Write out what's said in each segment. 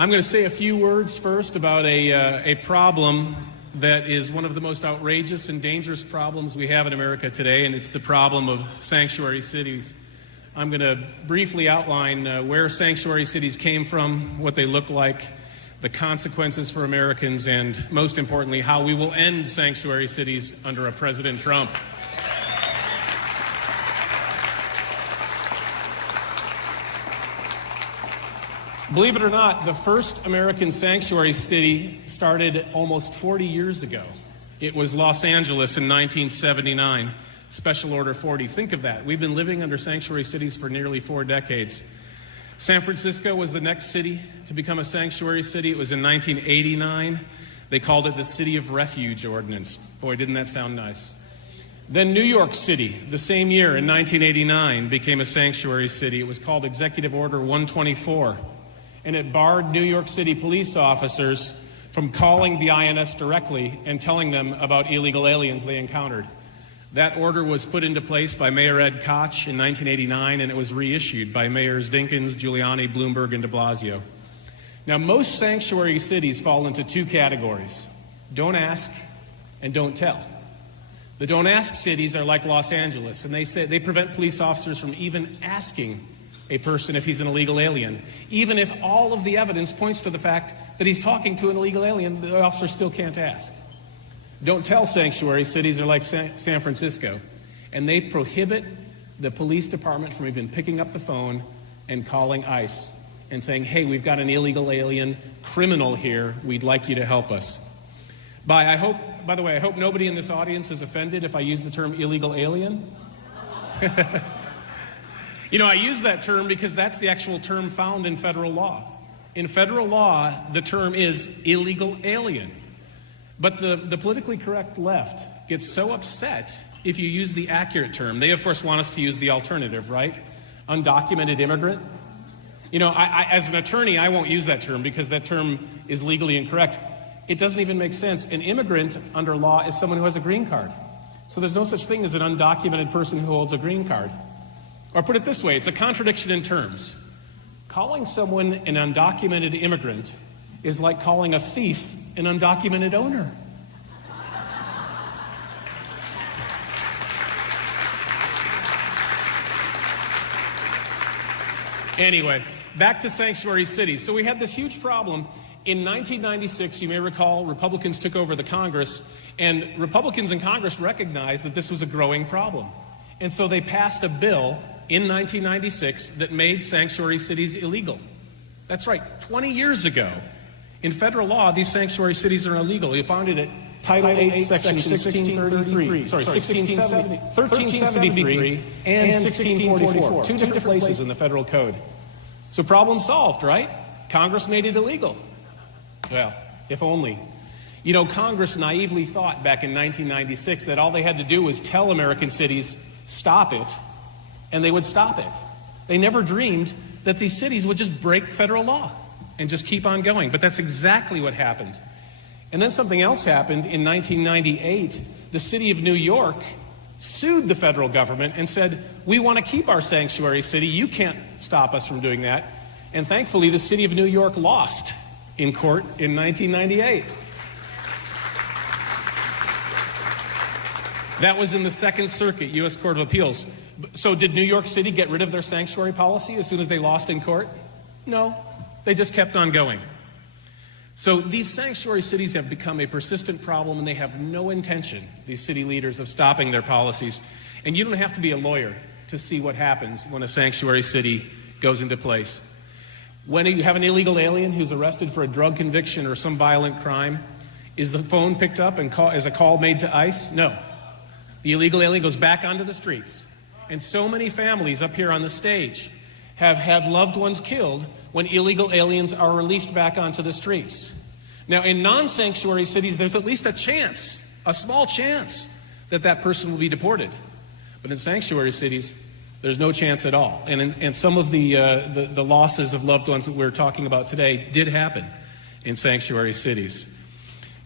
I'm going to say a few words first about a problem that is one of the most outrageous and dangerous problems we have in America today, and it's the problem of sanctuary cities. I'm going to briefly outline where sanctuary cities came from, what they look like, the consequences for Americans, and most importantly, how we will end sanctuary cities under a President Trump. Believe it or not, the first American sanctuary city started almost 40 years ago. It was Los Angeles in 1979, Special Order 40. Think of that. We've been living under sanctuary cities for nearly 4 decades. San Francisco was the next city to become a sanctuary city. It was in 1989. They called it the City of Refuge Ordinance. Boy, didn't that sound nice. Then New York City, the same year in 1989, became a sanctuary city. It was called Executive Order 124. And it barred New York City police officers from calling the INS directly and telling them about illegal aliens they encountered. That order was put into place by Mayor Ed Koch in 1989, and it was reissued by Mayors Dinkins, Giuliani, Bloomberg, and de Blasio. Now, most sanctuary cities fall into 2 categories: don't ask and don't tell. The don't ask cities are like Los Angeles, and they prevent police officers from even asking a person if he's an illegal alien. Even if all of the evidence points to the fact that he's talking to an illegal alien, the officer still can't ask. Don't tell sanctuary cities are like San Francisco, and they prohibit the police department from even picking up the phone and calling ICE and saying, hey, we've got an illegal alien criminal here, we'd like you to help us. By the way, I hope nobody in this audience is offended if I use the term illegal alien. You know, I use that term because that's the actual term found in federal law. In federal law, the term is illegal alien. But the politically correct left gets so upset if you use the accurate term. They, of course, want us to use the alternative, right? Undocumented immigrant. You know, I as an attorney, I won't use that term because that term is legally incorrect. It doesn't even make sense. An immigrant under law is someone who has a green card. So there's no such thing as an undocumented person who holds a green card. Or put it this way, it's a contradiction in terms. Calling someone an undocumented immigrant is like calling a thief an undocumented owner. Anyway, back to sanctuary cities. So we had this huge problem. In 1996, you may recall, Republicans took over the Congress, and Republicans in Congress recognized that this was a growing problem. And so they passed a bill in 1996 that made sanctuary cities illegal. That's right, 20 years ago. In federal law, these sanctuary cities are illegal. You found it at Title 8, Section 1373 and 1644. 2 different places in the federal code. So problem solved, right? Congress made it illegal. Well, if only. You know, Congress naively thought back in 1996 that all they had to do was tell American cities, stop it, and they would stop it. They never dreamed that these cities would just break federal law and just keep on going. But that's exactly what happened. And then something else happened in 1998. The city of New York sued the federal government and said, we want to keep our sanctuary city. You can't stop us from doing that. And thankfully, the city of New York lost in court in 1998. That was in the Second Circuit, U.S. Court of Appeals. So did New York City get rid of their sanctuary policy as soon as they lost in court? No, they just kept on going. So these sanctuary cities have become a persistent problem, and they have no intention, these city leaders, of stopping their policies. And you don't have to be a lawyer to see what happens when a sanctuary city goes into place. When you have an illegal alien who's arrested for a drug conviction or some violent crime, is the phone picked up and is a call made to ICE? No. The illegal alien goes back onto the streets. And so many families up here on the stage have had loved ones killed when illegal aliens are released back onto the streets. Now, in non-sanctuary cities, there's at least a chance, a small chance, that that person will be deported. But in sanctuary cities, there's no chance at all. And some of the losses of loved ones that we're talking about today did happen in sanctuary cities.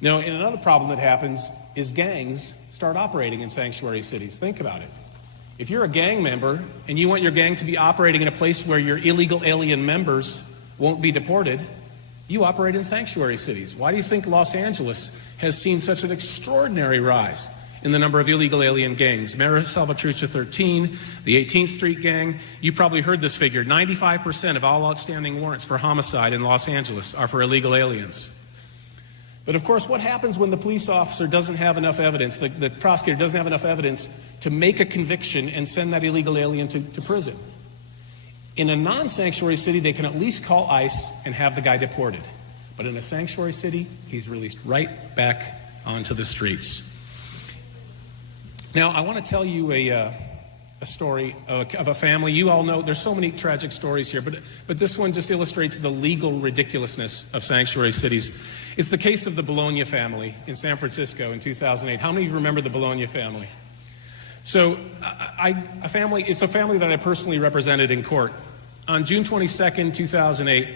Now, and another problem that happens is gangs start operating in sanctuary cities. Think about it. If you're a gang member and you want your gang to be operating in a place where your illegal alien members won't be deported, You operate in sanctuary cities. Why do you think Los Angeles has seen such an extraordinary rise in the number of illegal alien gangs? Mara Salvatrucha 13, the 18th Street Gang. You probably heard this figure. 95% of all outstanding warrants for homicide in Los Angeles are for illegal aliens. But of course, what happens when the police officer doesn't have enough evidence, the prosecutor doesn't have enough evidence to make a conviction and send that illegal alien to prison? In a non-sanctuary city, they can at least call ICE and have the guy deported. But in a sanctuary city, he's released right back onto the streets. Now, I want to tell you a story of a family. You all know there's so many tragic stories here, but this one just illustrates the legal ridiculousness of sanctuary cities. It's the case of the Bologna family in San Francisco in 2008. How many of you remember the Bologna family? So, it's a family that I personally represented in court. On June 22nd, 2008,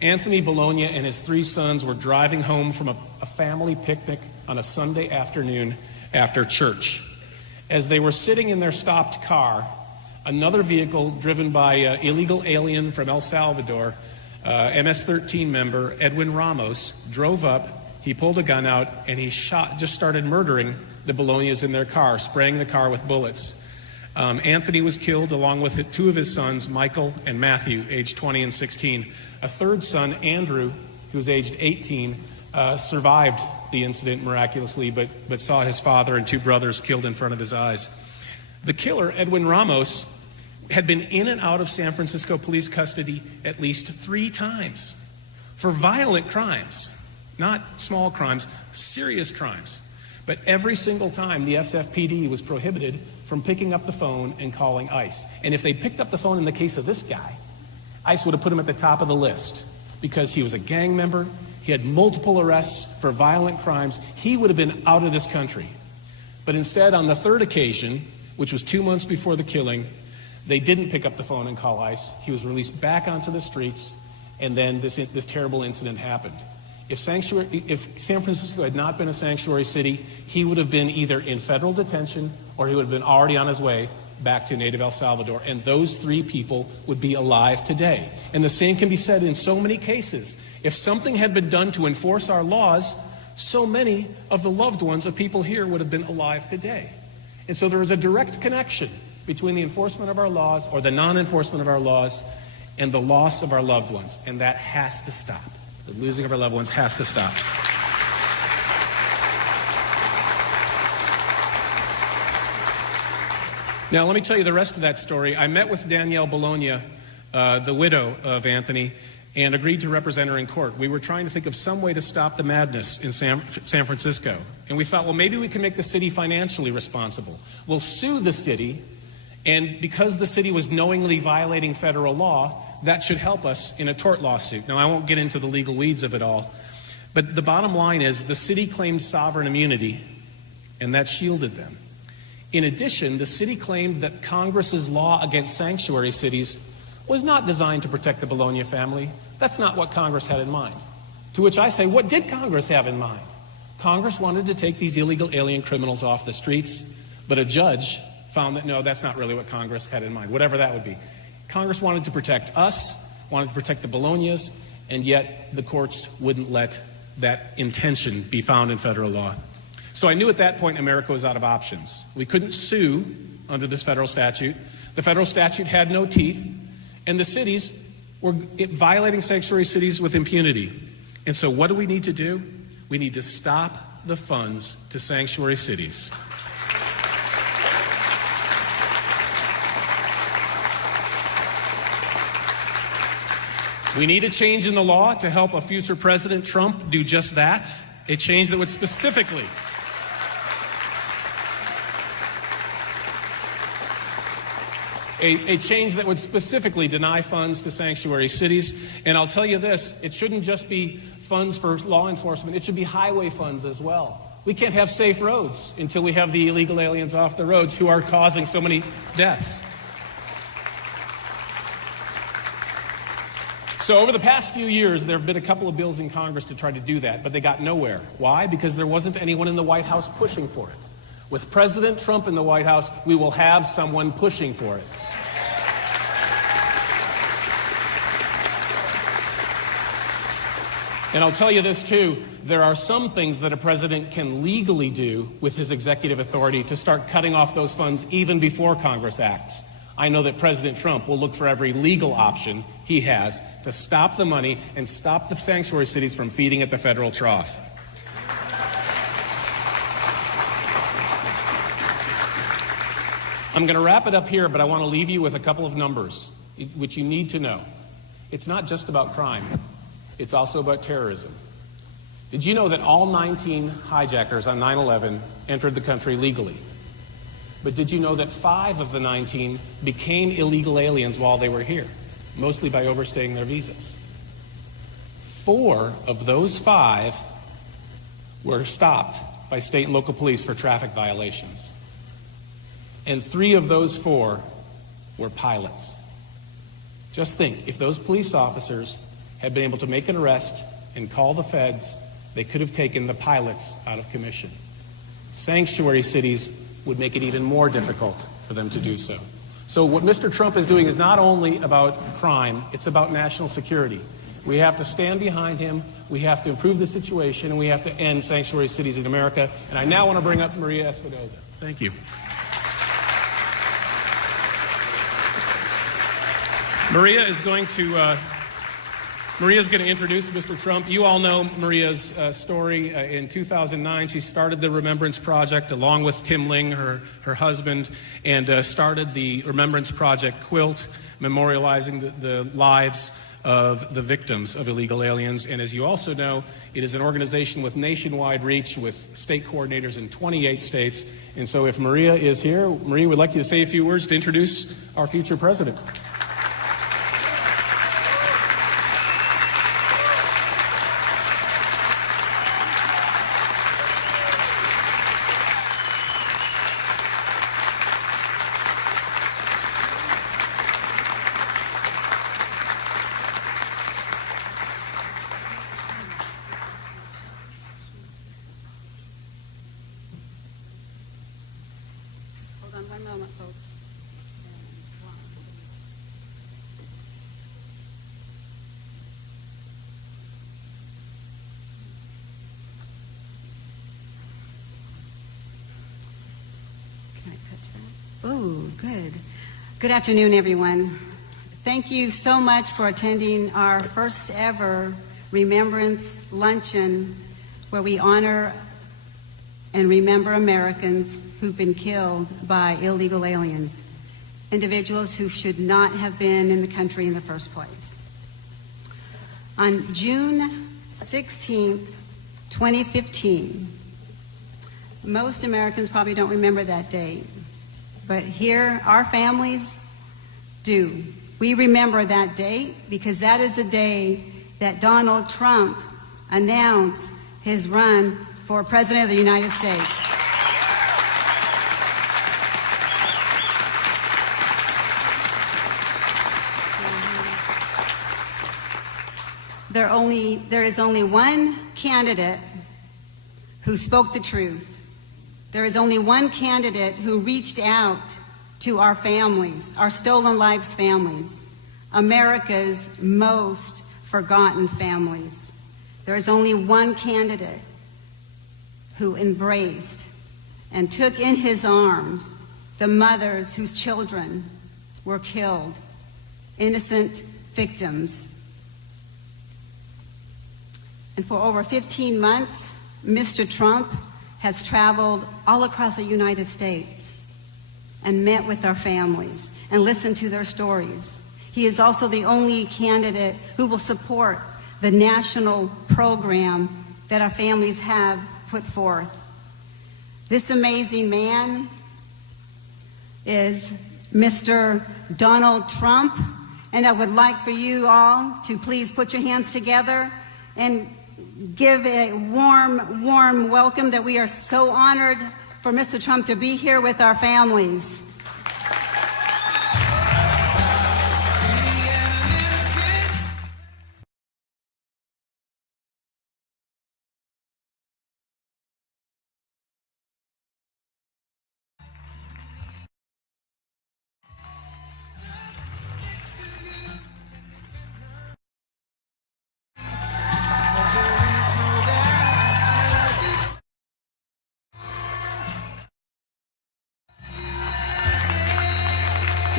Anthony Bologna and his 3 sons were driving home from a family picnic on a Sunday afternoon after church. As they were sitting in their stopped car, another vehicle driven by an illegal alien from El Salvador, MS-13 member Edwin Ramos, drove up. He pulled a gun out and he just started murdering the Bolognas in their car, spraying the car with bullets. Anthony was killed along with 2 of his sons, Michael and Matthew, aged 20 and 16. A third son, Andrew, who was aged 18, survived the incident miraculously, but saw his father and 2 brothers killed in front of his eyes. The killer, Edwin Ramos, had been in and out of San Francisco police custody at least 3 times for violent crimes, not small crimes, serious crimes. But every single time, the SFPD was prohibited from picking up the phone and calling ICE. And if they picked up the phone in the case of this guy, ICE would have put him at the top of the list because he was a gang member. He had multiple arrests for violent crimes. He would have been out of this country. But instead, on the 3rd occasion, which was 2 months before the killing, they didn't pick up the phone and call ICE. He was released back onto the streets, and then this terrible incident happened. If San Francisco had not been a sanctuary city, he would have been either in federal detention or he would have been already on his way back to native El Salvador, and those 3 people would be alive today. And the same can be said in so many cases. If something had been done to enforce our laws, so many of the loved ones of people here would have been alive today. And so there is a direct connection between the enforcement of our laws or the non-enforcement of our laws and the loss of our loved ones, and that has to stop. The losing of our loved ones has to stop. Now, let me tell you the rest of that story. I met with Danielle Bologna, the widow of Anthony, and agreed to represent her in court. We were trying to think of some way to stop the madness in San Francisco. And we thought, well, maybe we can make the city financially responsible. We'll sue the city, and because the city was knowingly violating federal law, that should help us in a tort lawsuit. Now, I won't get into the legal weeds of it all, but the bottom line is the city claimed sovereign immunity, and that shielded them. In addition, the city claimed that Congress's law against sanctuary cities was not designed to protect the Bologna family. That's not what Congress had in mind. To which I say, what did Congress have in mind? Congress wanted to take these illegal alien criminals off the streets, but a judge found that no, that's not really what Congress had in mind, whatever that would be. Congress wanted to protect us, wanted to protect the Bolognas, and yet the courts wouldn't let that intention be found in federal law. So I knew at that point America was out of options. We couldn't sue under this federal statute. The federal statute had no teeth, and the cities were violating sanctuary cities with impunity. And so what do we need to do? We need to stop the funds to sanctuary cities. We need a change in the law to help a future President Trump do just that. A change that would specifically deny funds to sanctuary cities. And I'll tell you this, it shouldn't just be funds for law enforcement, it should be highway funds as well. We can't have safe roads until we have the illegal aliens off the roads who are causing so many deaths. So over the past few years, there have been a couple of bills in Congress to try to do that, but they got nowhere. Why? Because there wasn't anyone in the White House pushing for it. With President Trump in the White House, we will have someone pushing for it. And I'll tell you this too, there are some things that a president can legally do with his executive authority to start cutting off those funds even before Congress acts. I know that President Trump will look for every legal option he has to stop the money and stop the sanctuary cities from feeding at the federal trough. I'm going to wrap it up here, but I want to leave you with a couple of numbers, which you need to know. It's not just about crime. It's also about terrorism. Did you know that all 19 hijackers on 9/11 entered the country legally? But did you know that 5 of the 19 became illegal aliens while they were here, mostly by overstaying their visas? 4 of those 5 were stopped by state and local police for traffic violations. And 3 of those 4 were pilots. Just think, if those police officers had been able to make an arrest and call the feds, they could have taken the pilots out of commission. Sanctuary cities would make it even more difficult for them to do so. So what Mr. Trump is doing is not only about crime, it's about national security. We have to stand behind him, we have to improve the situation, and we have to end sanctuary cities in America. And I now want to bring up Maria Espinosa. Thank you. Maria is going to introduce Mr. Trump. You all know Maria's story. In 2009, she started the Remembrance Project along with Tim Ling, her husband, and started the Remembrance Project Quilt, memorializing the lives of the victims of illegal aliens. And as you also know, it is an organization with nationwide reach with state coordinators in 28 states. And so if Maria is here, Maria would like you to say a few words to introduce our future president. One moment, folks. Can I touch that? Oh, good. Good afternoon, everyone. Thank you so much for attending our first ever Remembrance Luncheon, where we honor and remember Americans who've been killed by illegal aliens, individuals who should not have been in the country in the first place. On June 16th, 2015, most Americans probably don't remember that date, but here, our families do. We remember that date because that is the day that Donald Trump announced his run for President of the United States. There is only one candidate who spoke the truth. There is only one candidate who reached out to our families, our stolen lives families, America's most forgotten families. There is only one candidate who embraced and took in his arms the mothers whose children were killed, innocent victims. And for over 15 months, Mr. Trump has traveled all across the United States and met with our families and listened to their stories. He is also the only candidate who will support the national program that our families have put forth. This amazing man is Mr. Donald Trump, and I would like for you all to please put your hands together and give a warm, warm welcome that we are so honored for Mr. Trump to be here with our families.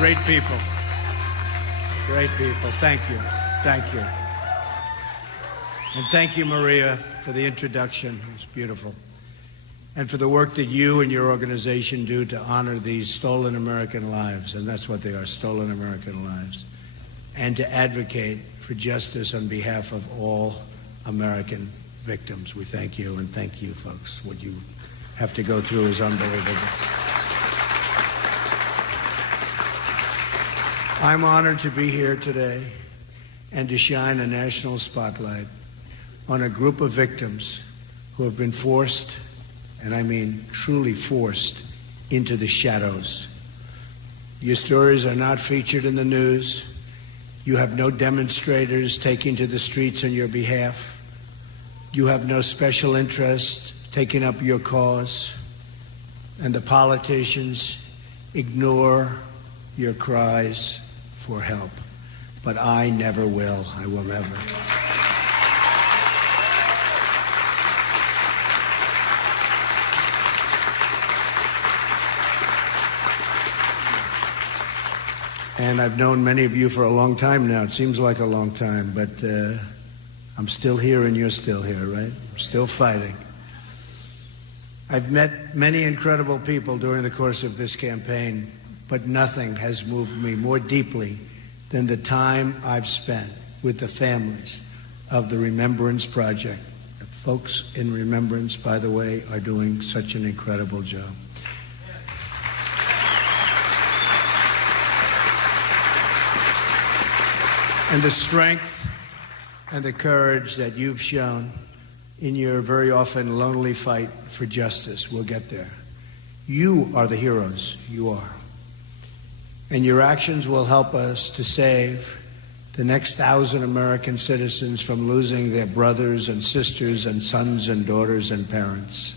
Great people. Great people. Thank you. Thank you. And thank you, Maria, for the introduction. It was beautiful. And for the work that you and your organization do to honor these stolen American lives, and that's what they are, stolen American lives, and to advocate for justice on behalf of all American victims. We thank you, and thank you, folks. What you have to go through is unbelievable. I'm honored to be here today and to shine a national spotlight on a group of victims who have been forced, and I mean truly forced, into the shadows. Your stories are not featured in the news. You have no demonstrators taking to the streets on your behalf. You have no special interest taking up your cause. And the politicians ignore your cries for help. But I never will. I will never. And I've known many of you for a long time now. It seems like a long time, but I'm still here and you're still here, right? I'm still fighting. I've met many incredible people during the course of this campaign, but nothing has moved me more deeply than the time I've spent with the families of the Remembrance Project. The folks in Remembrance, by the way, are doing such an incredible job. And the strength and the courage that you've shown in your very often lonely fight for justice, we'll get there. You are the heroes, you are. And your actions will help us to save the next 1,000 American citizens from losing their brothers and sisters and sons and daughters and parents.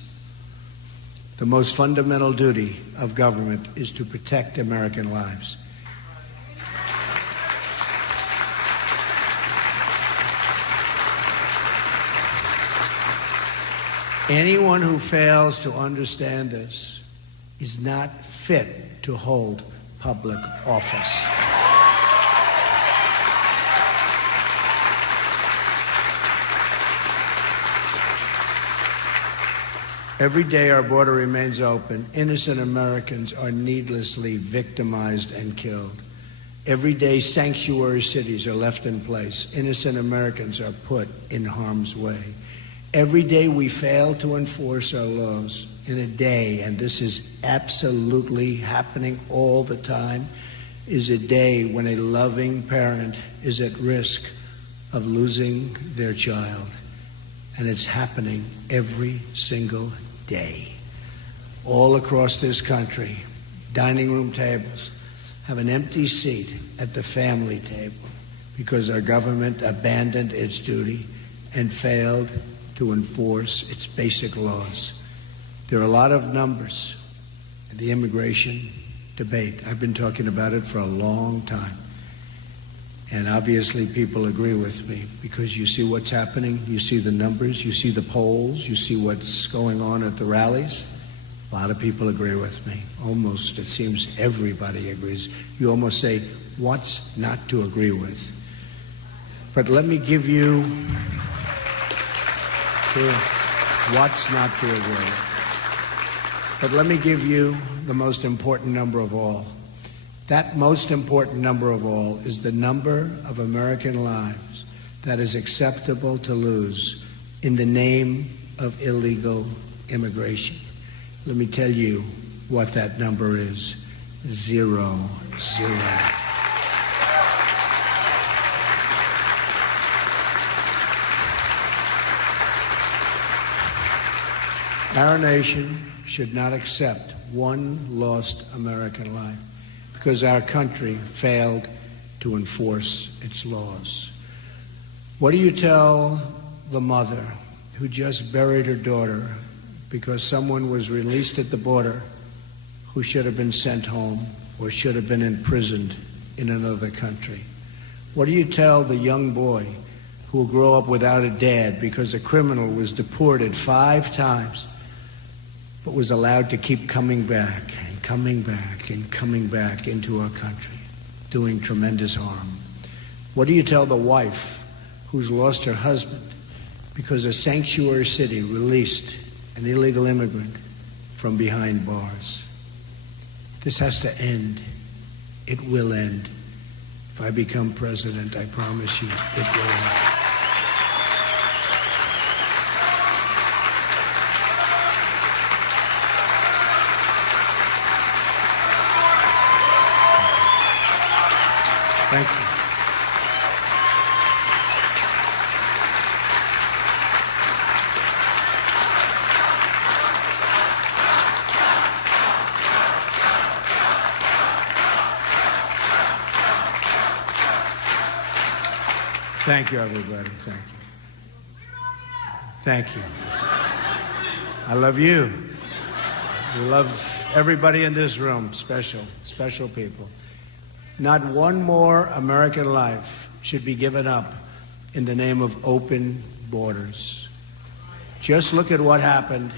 The most fundamental duty of government is to protect American lives. Anyone who fails to understand this is not fit to hold public office. Every day our border remains open, innocent Americans are needlessly victimized and killed. Every day sanctuary cities are left in place. Innocent Americans are put in harm's way. Every day we fail to enforce our laws. In a day, and this is absolutely happening all the time, is a day when a loving parent is at risk of losing their child. And it's happening every single day. All across this country, dining room tables have an empty seat at the family table because our government abandoned its duty and failed to enforce its basic laws. There are a lot of numbers in the immigration debate. I've been talking about it for a long time. And obviously people agree with me because you see what's happening, you see the numbers, you see the polls, you see what's going on at the rallies. A lot of people agree with me. Almost, it seems everybody agrees. You almost say, what's not to agree with? But let me give you what's not to agree with. But let me give you the most important number of all. That most important number of all is the number of American lives that is acceptable to lose in the name of illegal immigration. Let me tell you what that number is. 0. Our nation should not accept one lost American life because our country failed to enforce its laws. What do you tell the mother who just buried her daughter because someone was released at the border who should have been sent home or should have been imprisoned in another country? What do you tell the young boy who will grow up without a dad because a criminal was deported 5 times but was allowed to keep coming back and coming back and coming back into our country? doing tremendous harm? What do you tell the wife who's lost her husband because a sanctuary city released an illegal immigrant from behind bars? This has to end. It will end. If I become president, I promise you, it will end. Thank you. Thank you, everybody. Thank you. Thank you. I love you. We love everybody in this room. Special, special people. Not one more American life should be given up in the name of open borders. Just look at what happened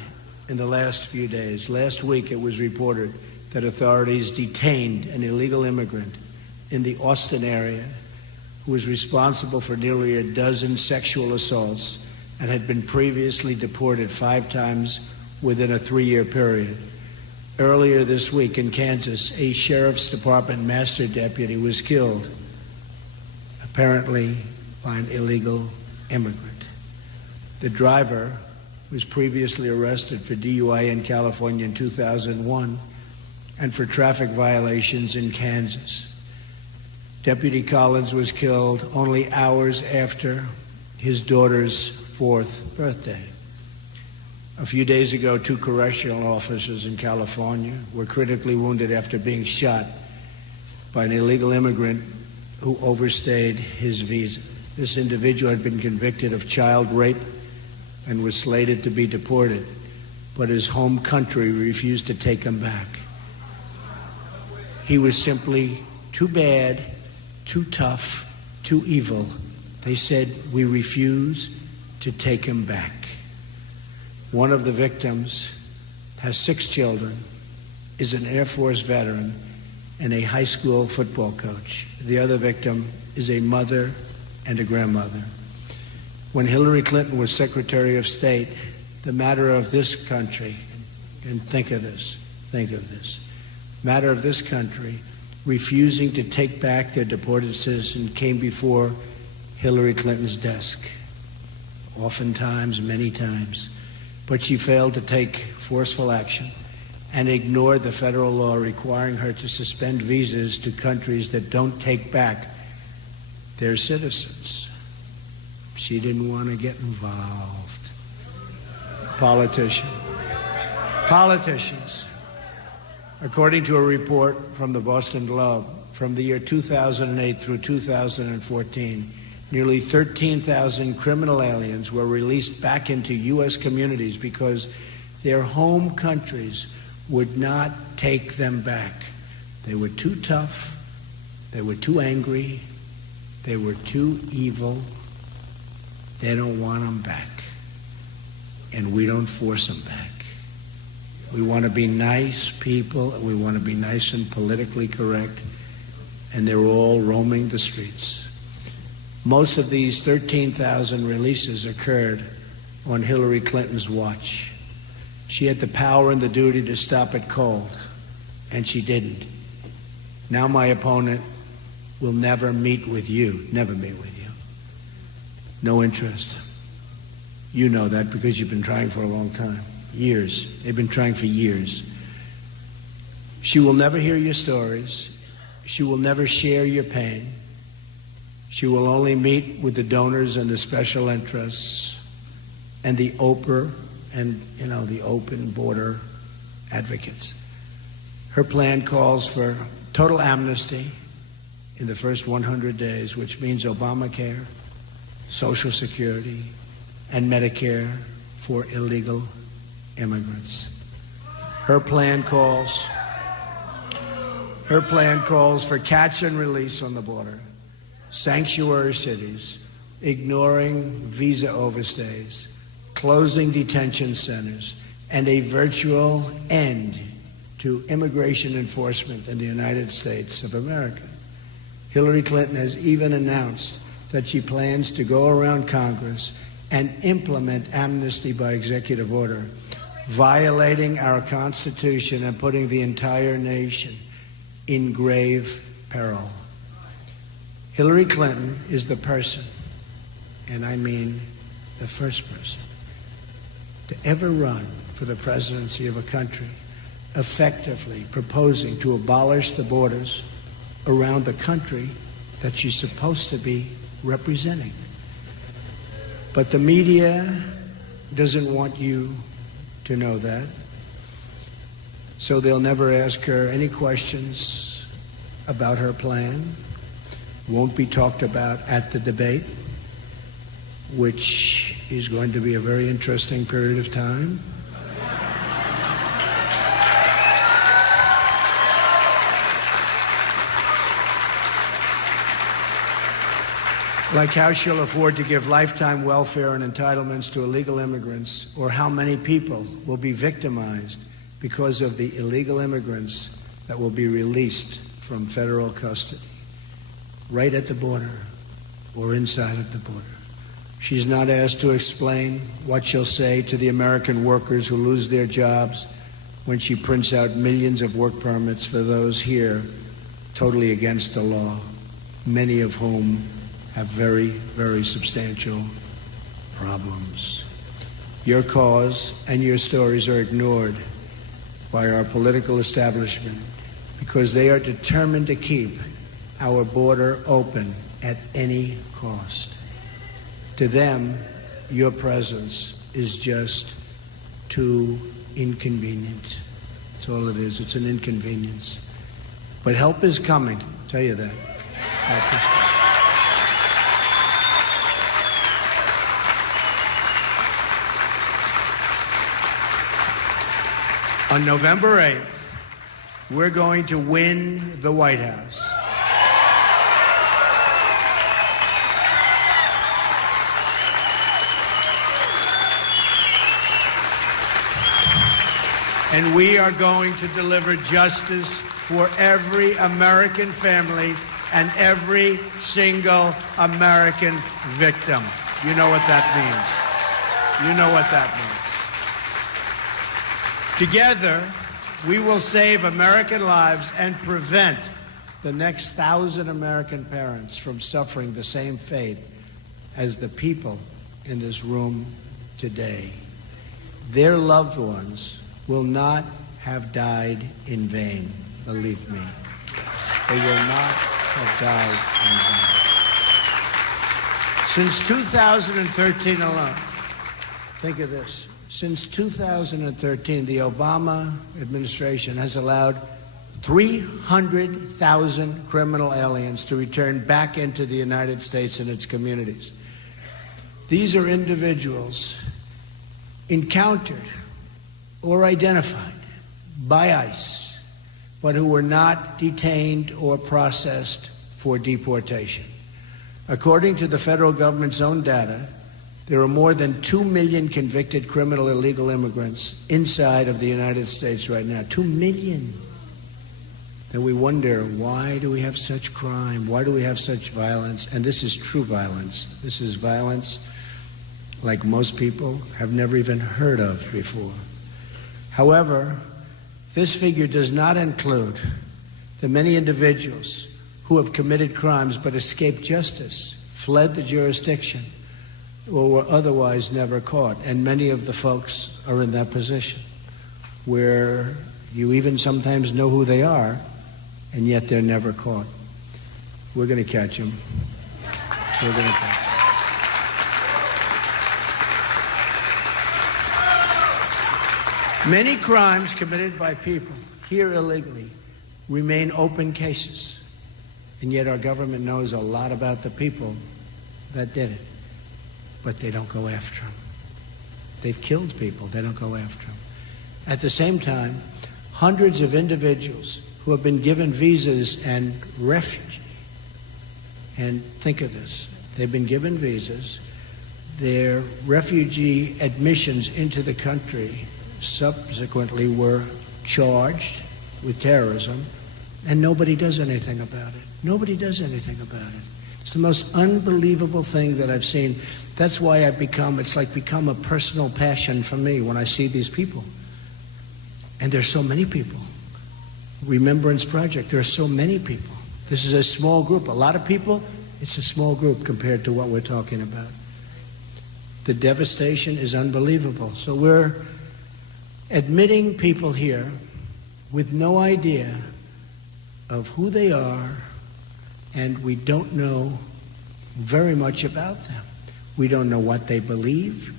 in the last few days. Last week it was reported that authorities detained an illegal immigrant in the Austin area who was responsible for nearly a dozen sexual assaults and had been previously deported 5 times within a 3-year period. Earlier this week in Kansas, a sheriff's department master deputy was killed, apparently by an illegal immigrant. The driver was previously arrested for DUI in California in 2001 and for traffic violations in Kansas. Deputy Collins was killed only hours after his daughter's 4th birthday. A few days ago, 2 correctional officers in California were critically wounded after being shot by an illegal immigrant who overstayed his visa. This individual had been convicted of child rape and was slated to be deported, but his home country refused to take him back. He was simply too bad, too tough, too evil. They said, "We refuse to take him back." One of the victims has 6 children, is an Air Force veteran, and a high school football coach. The other victim is a mother and a grandmother. When Hillary Clinton was Secretary of State, the matter of this country, and think of this, matter of this country refusing to take back their deported citizen came before Hillary Clinton's desk. Oftentimes, many times. But she failed to take forceful action and ignored the federal law requiring her to suspend visas to countries that don't take back their citizens. She didn't want to get involved. Politicians. According to a report from the Boston Globe, from the year 2008 through 2014, nearly 13,000 criminal aliens were released back into U.S. communities because their home countries would not take them back. They were too tough, they were too angry, they were too evil. They don't want them back. And we don't force them back. We want to be nice people, and we want to be nice and politically correct, and they're all roaming the streets. Most of these 13,000 releases occurred on Hillary Clinton's watch. She had the power and the duty to stop it cold, and she didn't. Now my opponent will never meet with you. No interest. You know that because you've been trying for a long time. Years. They've been trying for years. She will never hear your stories. She will never share your pain. She will only meet with the donors and the special interests and the open border advocates. Her plan calls for total amnesty in the first 100 days, which means Obamacare, Social Security, and Medicare for illegal immigrants. Her plan calls for catch and release on the border, sanctuary cities, ignoring visa overstays, closing detention centers, and a virtual end to immigration enforcement in the United States of America. Hillary Clinton has even announced that she plans to go around Congress and implement amnesty by executive order, violating our Constitution and putting the entire nation in grave peril. Hillary Clinton is the person, and I mean the first person, to ever run for the presidency of a country effectively proposing to abolish the borders around the country that she's supposed to be representing. But the media doesn't want you to know that. So they'll never ask her any questions about her plan. Won't be talked about at the debate, which is going to be a very interesting period of time. Like how she'll afford to give lifetime welfare and entitlements to illegal immigrants, or how many people will be victimized because of the illegal immigrants that will be released from federal custody, right at the border or inside of the border. She's not asked to explain what she'll say to the American workers who lose their jobs when she prints out millions of work permits for those here totally against the law, many of whom have very, very substantial problems. Your cause and your stories are ignored by our political establishment because they are determined to keep our border open at any cost. To them, your presence is just too inconvenient. That's all it is. It's an inconvenience. But help is coming, I'll tell you that. Help is coming. On November 8th, we're going to win the White House. And we are going to deliver justice for every American family and every single American victim. You know what that means. You know what that means. Together, we will save American lives and prevent the next 1,000 American parents from suffering the same fate as the people in this room today. Their loved ones will not have died in vain, believe me. They will not have died in vain. Since 2013 alone, think of this. Since 2013, the Obama administration has allowed 300,000 criminal aliens to return back into the United States and its communities. These are individuals encountered or identified by ICE, but who were not detained or processed for deportation. According to the federal government's own data, there are more than 2 million convicted criminal illegal immigrants inside of the United States right now. 2 million. Then we wonder, why do we have such crime? Why do we have such violence? And this is true violence. This is violence like most people have never even heard of before. However, this figure does not include the many individuals who have committed crimes but escaped justice, fled the jurisdiction, or were otherwise never caught. And many of the folks are in that position where you even sometimes know who they are, and yet they're never caught. We're going to catch them. We're going to catch them. Many crimes committed by people here illegally remain open cases, and yet our government knows a lot about the people that did it. But they don't go after them. They've killed people. They don't go after them. At the same time, hundreds of individuals who have been given visas and refugee, and think of this, they've been given visas, their refugee admissions into the country subsequently were charged with terrorism, and nobody does anything about it. Nobody does anything about it. It's the most unbelievable thing that I've seen. That's why it's like become a personal passion for me when I see these people. And there's so many people. Remembrance Project, there are so many people. This is a small group. A lot of people, it's a small group compared to what we're talking about. The devastation is unbelievable. So we're admitting people here with no idea of who they are, and we don't know very much about them. We don't know what they believe.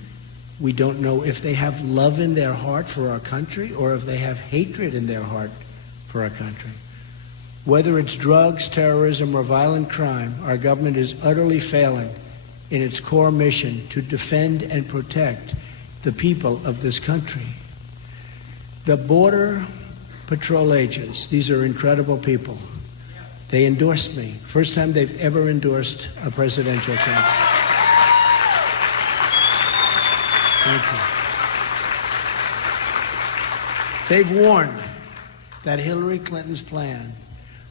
We don't know if they have love in their heart for our country or if they have hatred in their heart for our country. Whether it's drugs, terrorism, or violent crime, our government is utterly failing in its core mission to defend and protect the people of this country. The Border Patrol agents, these are incredible people. They endorsed me. First time they've ever endorsed a presidential candidate. Thank you. They've warned that Hillary Clinton's plan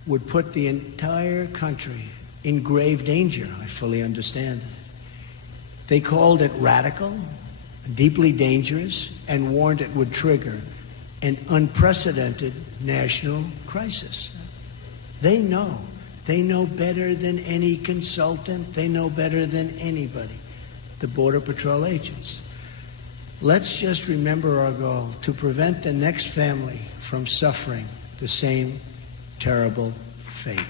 would put the entire country in grave danger. I fully understand that. They called it radical, deeply dangerous, and warned it would trigger an unprecedented national crisis. They know. They know better than any consultant. They know better than anybody, the Border Patrol agents. Let's just remember our goal, to prevent the next family from suffering the same terrible fate.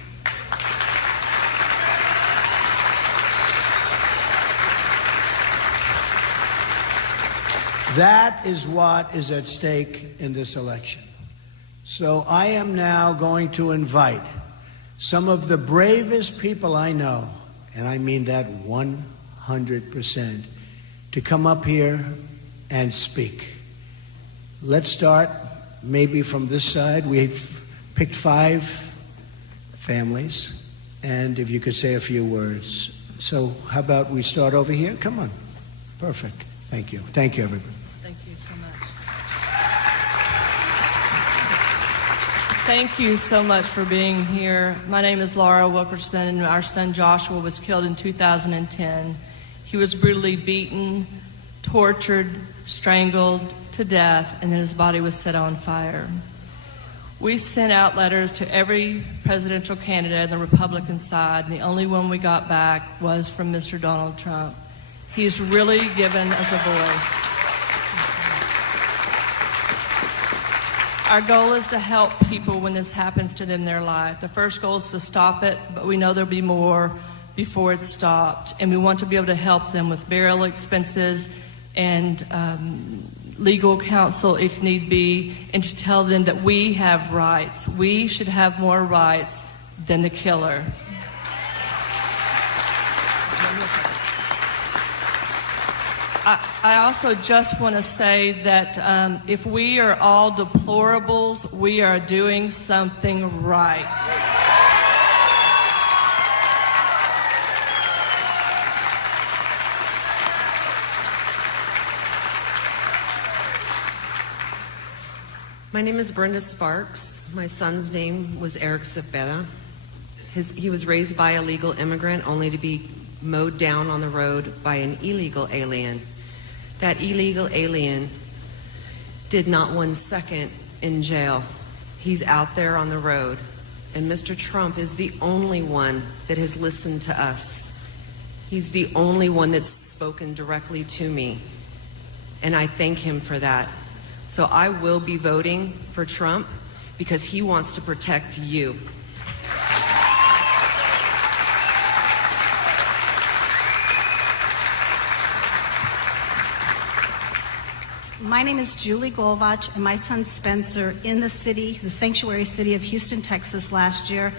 That is what is at stake in this election. So I am now going to invite some of the bravest people I know, and I mean that 100%, to come up here and speak. Let's start maybe from this side. We've picked 5 families, and if you could say a few words. So how about we start over here? Come on. Perfect. Thank you. Thank you, everybody. Thank you so much. Thank you so much for being here. My name is Laura Wilkerson, and our son Joshua was killed in 2010. He was brutally beaten, tortured, strangled to death, and then his body was set on fire. We sent out letters to every presidential candidate on the Republican side, and the only one we got back was from Mr. Donald Trump. He's really given us a voice. Our goal is to help people when this happens to them in their life. The first goal is to stop it, but we know there'll be more before it's stopped. And we want to be able to help them with burial expenses and legal counsel if need be, and to tell them that we have rights. We should have more rights than the killer. I also just want to say that if we are all deplorables, we are doing something right. My name is Brenda Sparks. My son's name was Eric Cepeda. He was raised by a legal immigrant only to be mowed down on the road by an illegal alien. That illegal alien did not 1 second in jail. He's out there on the road. And Mr. Trump is the only one that has listened to us. He's the only one that's spoken directly to me. And I thank him for that. So I will be voting for Trump because he wants to protect you. My name is Julie Golvach, and my son Spencer, in the sanctuary city of Houston, Texas last year,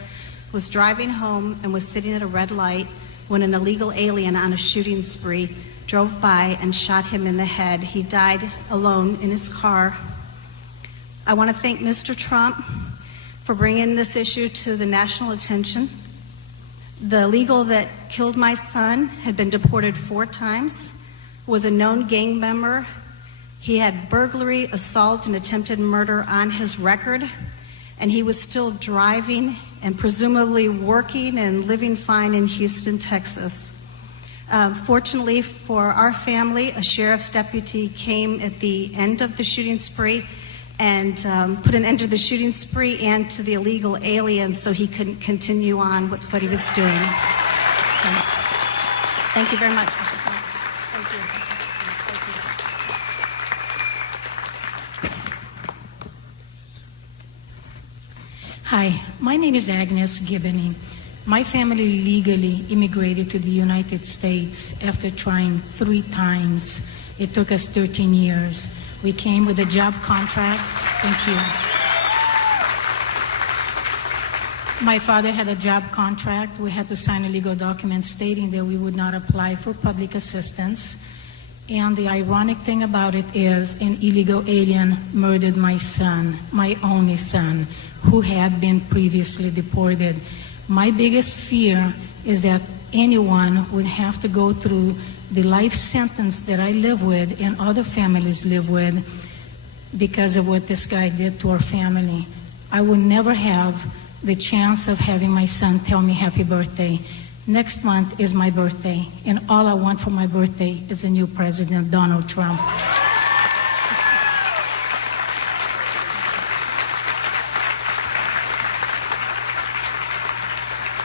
was driving home and was sitting at a red light when an illegal alien on a shooting spree drove by and shot him in the head. He died alone in his car. I want to thank Mr. Trump for bringing this issue to the national attention. The illegal that killed my son had been deported 4 times, was a known gang member. He had burglary, assault, and attempted murder on his record, and he was still driving and presumably working and living fine in Houston, Texas. Fortunately for our family, a sheriff's deputy came at the end of the shooting spree and put an end to the shooting spree and to the illegal aliens so he couldn't continue on with what he was doing. So, thank you very much. Thank you. Hi, my name is Agnes Gibbony. My family legally immigrated to the United States after trying 3 times. It took us 13 years. We came with a job contract. Thank you. My father had a job contract. We had to sign a legal document stating that we would not apply for public assistance. And the ironic thing about it is an illegal alien murdered my son, my only son, who had been previously deported. My biggest fear is that anyone would have to go through the life sentence that I live with and other families live with because of what this guy did to our family. I would never have the chance of having my son tell me happy birthday. Next month is my birthday, and all I want for my birthday is a new president, Donald Trump.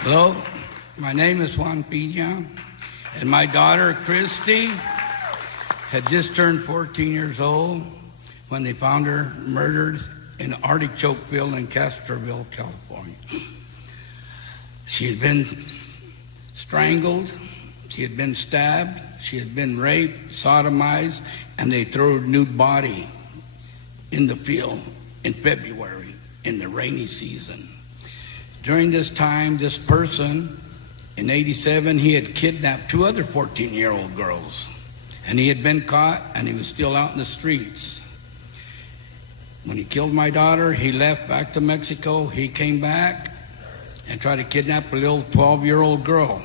Hello, my name is Juan Pina, and my daughter Christy had just turned 14 years old when they found her murdered in Artichoke Field in Castroville, California. She had been strangled, she had been stabbed, she had been raped, sodomized, and they threw her nude body in the field in February in the rainy season. During this time, this person, in '87, he had kidnapped 2 other 14-year-old girls. And he had been caught, and he was still out in the streets. When he killed my daughter, he left back to Mexico. He came back and tried to kidnap a little 12-year-old girl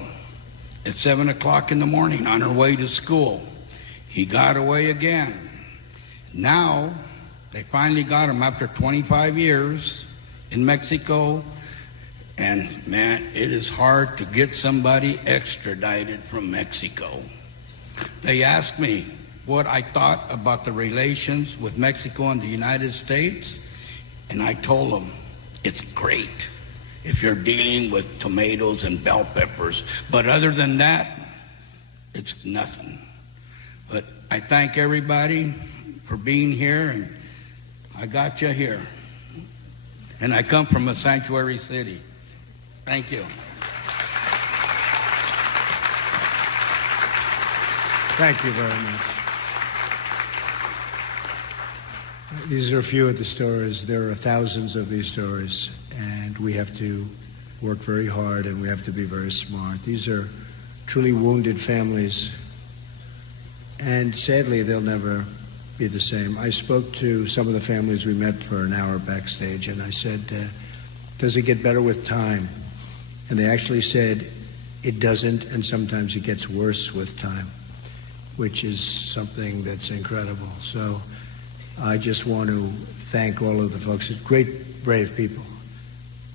at 7 o'clock in the morning on her way to school. He got away again. Now, they finally got him after 25 years in Mexico. And man, it is hard to get somebody extradited from Mexico. They asked me what I thought about the relations with Mexico and the United States, and I told them it's great if you're dealing with tomatoes and bell peppers, but other than that, it's nothing. But I thank everybody for being here, and I got you here. And I come from a sanctuary city. Thank you. Thank you very much. These are a few of the stories. There are thousands of these stories, and we have to work very hard, and we have to be very smart. These are truly wounded families, and sadly, they'll never be the same. I spoke to some of the families we met for an hour backstage, and I said, does it get better with time? And they actually said, it doesn't, and sometimes it gets worse with time, which is something that's incredible. So I just want to thank all of the folks. It's great, brave people.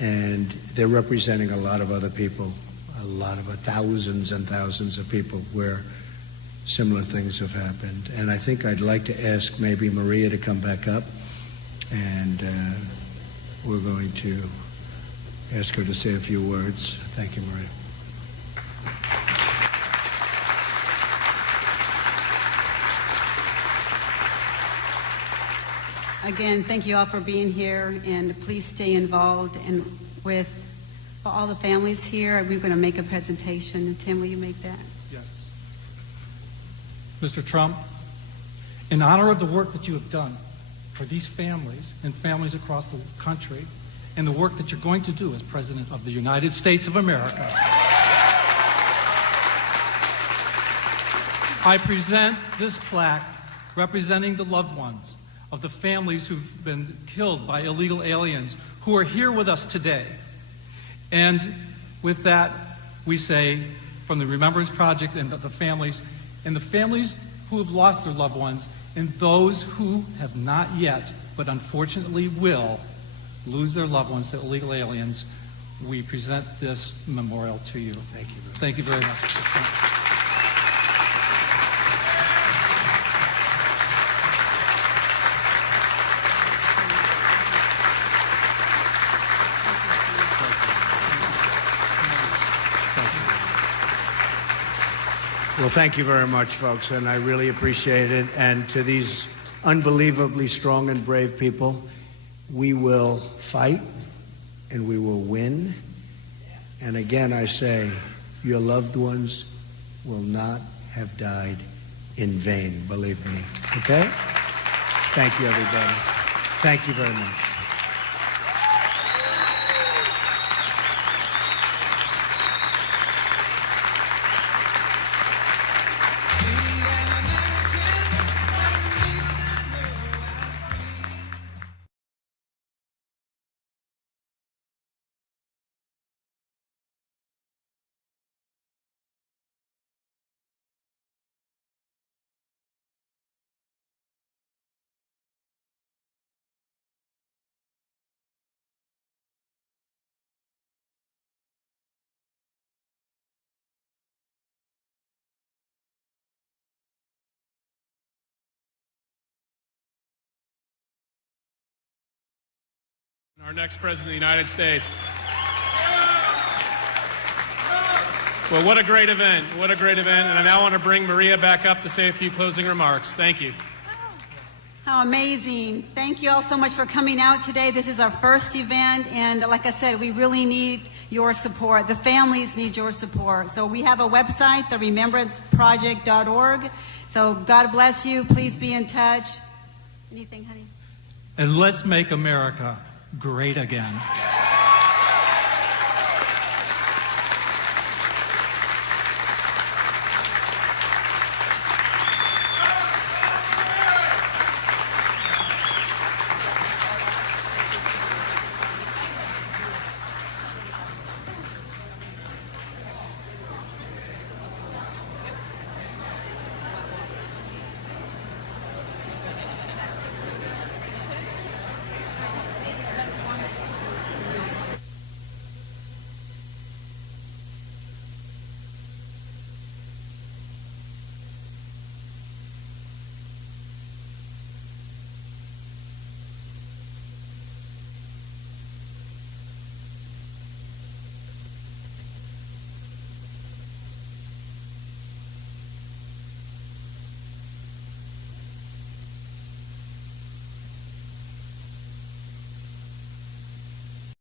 And they're representing a lot of other people, a lot of thousands and thousands of people where similar things have happened. And I think I'd like to ask maybe Maria to come back up, and we're going to ask her to say a few words. Thank you, Maria. Again, thank you all for being here, and please stay involved. And with all the families here, we're going to make a presentation. Tim, will you make that? Yes. Mr. Trump, in honor of the work that you have done for these families and families across the country, and the work that you're going to do as President of the United States of America, I present this plaque representing the loved ones of the families who've been killed by illegal aliens who are here with us today. And with that, we say, from the Remembrance Project and the families who have lost their loved ones, and those who have not yet, but unfortunately will, lose their loved ones to illegal aliens, we present this memorial to you. Thank you. Thank you very much. Well, thank you very much, folks, and I really appreciate it. And to these unbelievably strong and brave people, we will fight and we will win. And again, I say, your loved ones will not have died in vain, believe me. Okay? Thank you, everybody. Thank you very much. Our next President of the United States. Well, what a great event. What a great event. And I now want to bring Maria back up to say a few closing remarks. Thank you. How amazing. Thank you all so much for coming out today. This is our first event, and like I said, we really need your support. The families need your support. So we have a website, theremembranceproject.org. So God bless you. Please be in touch. Anything, honey? And let's make America great again.